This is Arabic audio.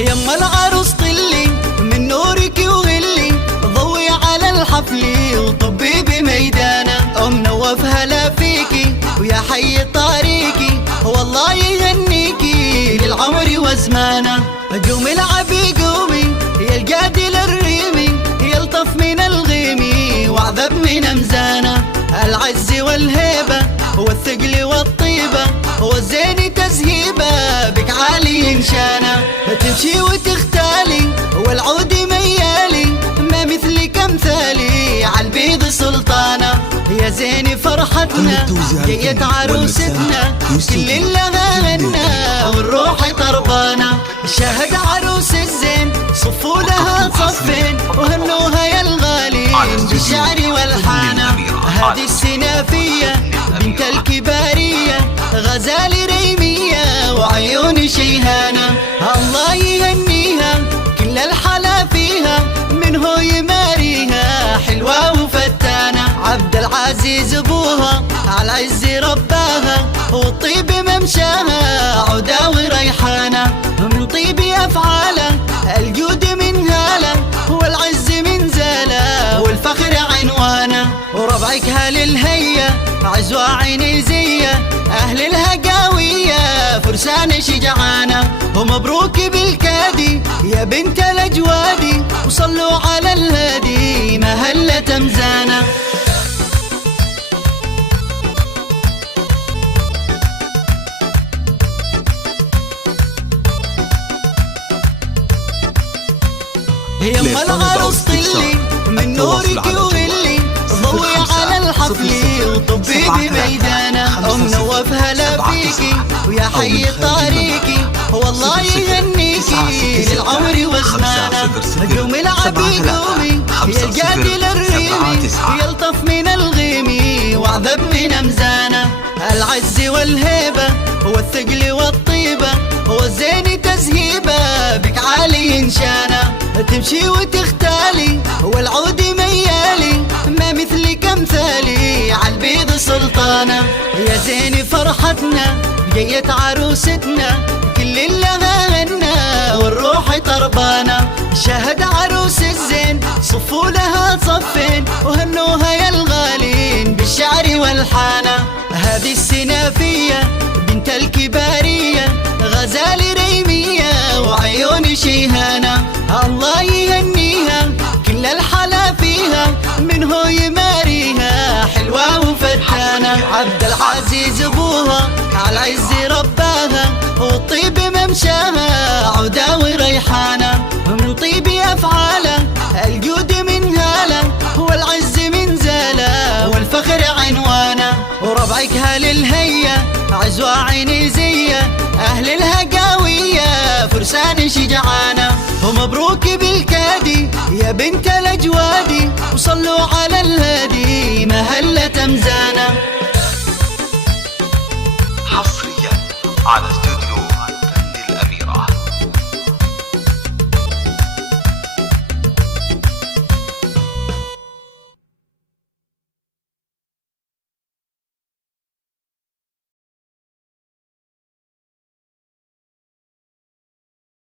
يما العروس طلي من نورك وغلي، ضوي على الحفل وطبي بميدانه. ام نوف هلا فيكي ويا حي طريقي، والله يهنيكي للعمر وزمانه. قومي العبي قومي يا القادي للريمي، يلطف من الغيمي وعذب من امزانه. العز والهيبه والثقل والطيبه والزين تزهيبه، بك عالي انشانه. تمشي وتختالي والعود ميالي، ما مثلك امثالي عالبيض سلطانه. يا زين فرحتنا جيت عروستنا، كل اللي غنى والروح طربانه. شاهد عروس الزين صفوا لها صفين، وهنوها يا الغالين بالشعر والحانه. هذه السنافيه بنت الكباريه، غزال ريميه وعيون شيهانه. الله يهنيها كل الحلا فيها، من هو يماريها حلوه وفتانه. عبد العزيز ابوها على عز رباها، والطيب ممشاها عودا وريحانه. من طيب افعاله الجود من هاله، والعز من زاله والفخر عنوانه. وربعك هال الهيه عزوة عيني زيه، اهل الهقاويه فرسان شجعانه. ومبروك بالكادي يا بنت الاجوادي، وصلوا على الهادي ما هلت امزانه. يما العروس طلي من نورك وغلي، ضوي على الحفل وطبي بميدانه. ام نوف هلا فيكي ويا حي طريقي، والله يهنيكي للعمر وزمانه. قومي العبي قومي يا القادي للريمي، يلطف من الغيمي وعذب من امزانه. العز والهيبه والثقل والطيبه والزين تزهيبه، بك عالي انشانه. تمشي وتختالي والعود ميالي، ما مثلك امثالي عالبيض سلطانه. يا زين فرحتنا جيت عروستنا، كل اللي غنى والروح طربانه. شاهد عروس الزين صفوا لها صفين، وهنوها يا الغالين بالشعر والحانه. هذه السنافيه بنت الكباريه، غزال ريميه وعيون شيهانه. الله يهنيها كل الحلا فيها، من هو يماريها حلوه وفتانه. عبد العزيز ابوها على عز رباها، والطيب ممشاها عودا وريحانه. من طيب افعاله الجود من هاله، والعز من زاله والفخر عنوانه. وربعك هال الهيه عزوة عيني زيه، اهل الهقاويه فرسان شجعانه. ومبروك بالكادي يا بنت الاجوادي، وصلوا على الهادي ما هلت امزانه. حصريا على